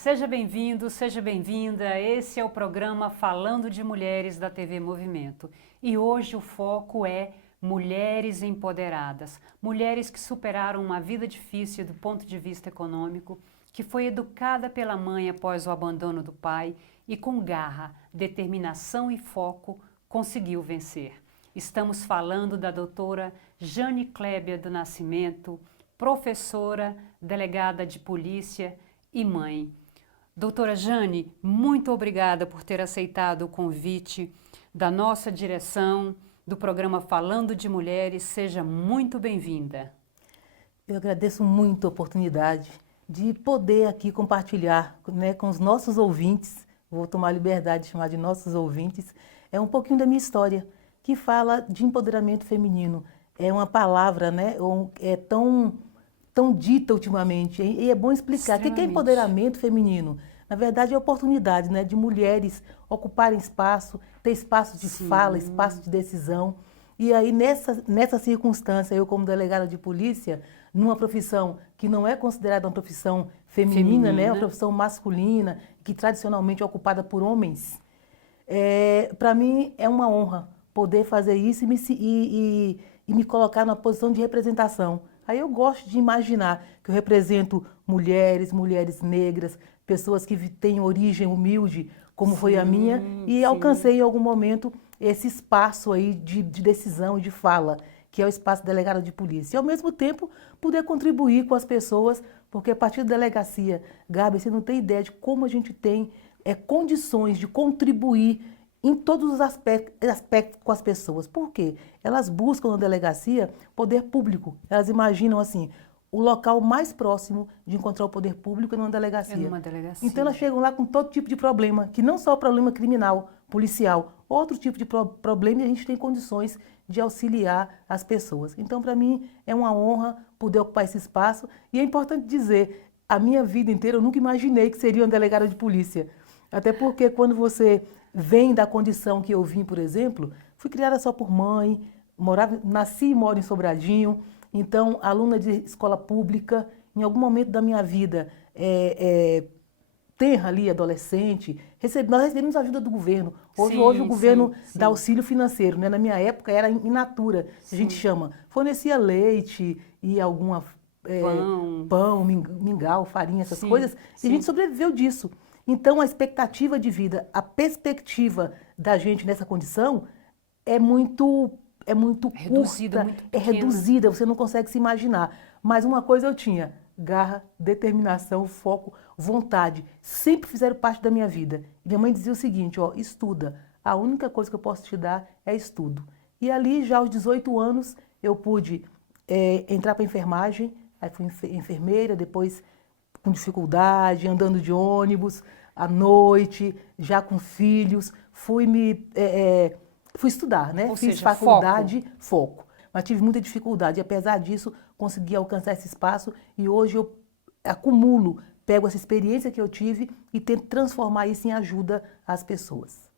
seja bem-vindo, seja bem-vinda. Esse é o programa Falando de Mulheres da TV Movimento. E hoje o foco é mulheres empoderadas, mulheres que superaram uma vida difícil do ponto de vista econômico, que foi educada pela mãe após o abandono do pai e com garra, determinação e foco conseguiu vencer. Estamos falando da doutora Jane Kleber do Nascimento, professora, delegada de polícia e mãe. Doutora Jane, muito obrigada por ter aceitado o convite da nossa direção do programa Falando de Mulheres. Seja muito bem-vinda. Eu agradeço muito a oportunidade de poder aqui compartilhar, com os nossos ouvintes, vou tomar a liberdade de chamar de nossos ouvintes, um pouquinho da minha história, que fala de empoderamento feminino. É uma palavra, é tão dita ultimamente, e é bom explicar. O que é empoderamento feminino? Na verdade, é a oportunidade, de mulheres ocuparem espaço, ter espaço de fala, espaço de decisão. E aí, nessa circunstância, eu como delegada de polícia, numa profissão que não é considerada uma profissão feminina, uma profissão masculina, que tradicionalmente é ocupada por homens, para mim é uma honra poder fazer isso e me colocar numa posição de representação. Aí eu gosto de imaginar que eu represento mulheres negras, pessoas que têm origem humilde, como foi a minha, e alcancei em algum momento esse espaço aí de decisão e de fala, que é o espaço delegado de polícia. E ao mesmo tempo poder contribuir com as pessoas, porque a partir da delegacia, Gabi, você não tem ideia de como a gente tem condições de contribuir em todos os aspectos com as pessoas. Por quê? Elas buscam na delegacia poder público. Elas imaginam assim, o local mais próximo de encontrar o poder público é numa delegacia. É numa delegacia. Então elas chegam lá com todo tipo de problema, que não só o problema criminal, policial, outro tipo de problema, e a gente tem condições de auxiliar as pessoas. Então, para mim, é uma honra poder ocupar esse espaço. E é importante dizer, a minha vida inteira eu nunca imaginei que seria uma delegada de polícia. Até porque quando você vem da condição que eu vim, por exemplo, fui criada só por mãe, nasci e moro em Sobradinho, então aluna de escola pública, em algum momento da minha vida, tenra ali, adolescente, nós recebemos ajuda do governo. Hoje o governo dá auxílio financeiro, Na minha época era in natura, a gente chama. Fornecia leite e alguma pão, mingau, farinha, essas coisas, e a gente sobreviveu disso. Então, a expectativa de vida, a perspectiva da gente nessa condição é muito reduzida, curta, muito é reduzida, você não consegue se imaginar. Mas uma coisa eu tinha, garra, determinação, foco, vontade, sempre fizeram parte da minha vida. E minha mãe dizia o seguinte, estuda, a única coisa que eu posso te dar é estudo. E ali, já aos 18 anos, eu pude entrar para a enfermagem, aí fui enfermeira, depois com dificuldade, andando de ônibus, à noite, já com filhos, fui estudar, Ou Fiz seja, faculdade, foco. Mas tive muita dificuldade, e apesar disso, consegui alcançar esse espaço e hoje eu acumulo, pego essa experiência que eu tive e tento transformar isso em ajuda às pessoas.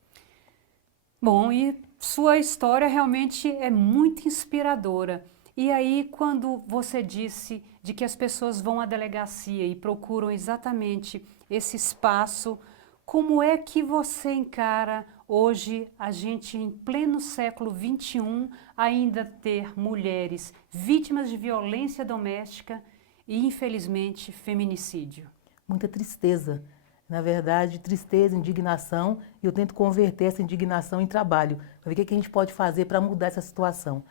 Bom, e sua história realmente é muito inspiradora. E aí, quando você disse de que as pessoas vão à delegacia e procuram exatamente esse espaço, como é que você encara hoje, a gente em pleno século XXI, ainda ter mulheres vítimas de violência doméstica e, infelizmente, feminicídio? Muita tristeza. Na verdade, tristeza, indignação, e eu tento converter essa indignação em trabalho, para ver o que a gente pode fazer para mudar essa situação.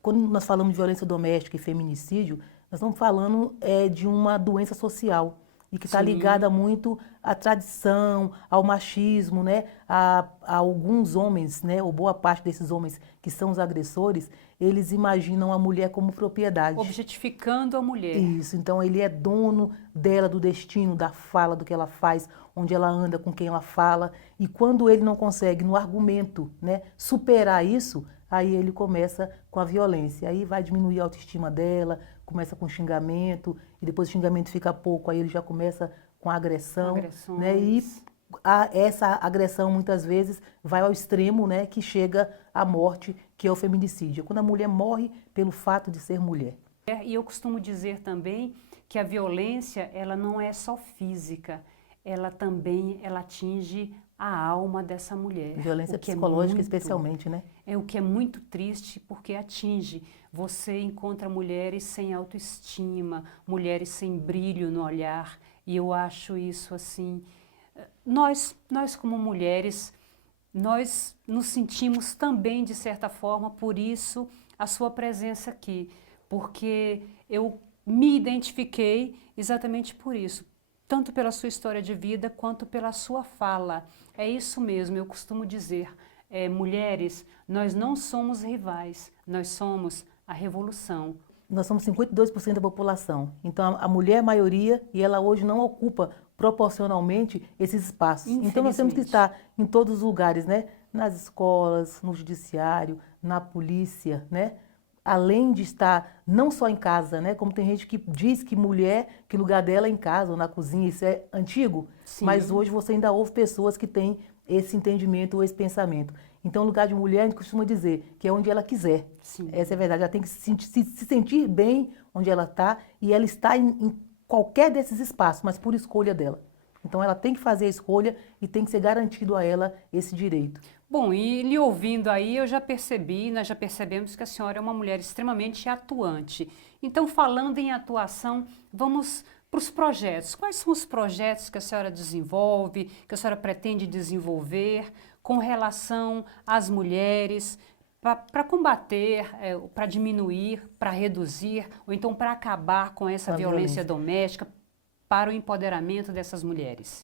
Quando nós falamos de violência doméstica e feminicídio, nós estamos falando de uma doença social e que está ligada muito à tradição, ao machismo, a alguns homens, ou boa parte desses homens que são os agressores, eles imaginam a mulher como propriedade. Objetificando a mulher. Isso, então ele é dono dela, do destino, da fala, do que ela faz, onde ela anda, com quem ela fala, e quando ele não consegue, no argumento, superar isso, aí ele começa com a violência, aí vai diminuir a autoestima dela, começa com xingamento, e depois o xingamento fica pouco, aí ele já começa com a agressão, e essa agressão muitas vezes vai ao extremo, que chega à morte, que é o feminicídio, quando a mulher morre pelo fato de ser mulher. E eu costumo dizer também que a violência, ela não é só física, ela também atinge a alma dessa mulher. Violência psicológica, especialmente, né? É o que é muito triste, porque atinge. Você encontra mulheres sem autoestima, mulheres sem brilho no olhar, e eu acho isso assim. Nós como mulheres, nós nos sentimos também, de certa forma, por isso a sua presença aqui, porque eu me identifiquei exatamente por isso, tanto pela sua história de vida quanto pela sua fala. É isso mesmo, eu costumo dizer, mulheres, nós não somos rivais, nós somos a revolução. Nós somos 52% da população, então a mulher é a maioria e ela hoje não ocupa proporcionalmente esses espaços. Então nós temos que estar em todos os lugares, né? Nas escolas, no judiciário, na polícia, né? Além de estar não só em casa, né? Como tem gente que diz que mulher, que o lugar dela é em casa ou na cozinha, isso é antigo, Sim. Mas hoje você ainda ouve pessoas que têm esse entendimento ou esse pensamento. Então, o lugar de mulher, a gente costuma dizer que é onde ela quiser. Sim. Essa é a verdade. Ela tem que se sentir bem onde ela está e ela está em qualquer desses espaços, mas por escolha dela. Então, ela tem que fazer a escolha e tem que ser garantido a ela esse direito. Bom, e lhe ouvindo aí, eu já percebi, nós já percebemos que a senhora é uma mulher extremamente atuante. Então, falando em atuação, vamos para os projetos. Quais são os projetos que a senhora desenvolve, que a senhora pretende desenvolver com relação às mulheres, para combater, para diminuir, para reduzir, ou então para acabar com essa violência doméstica, para o empoderamento dessas mulheres?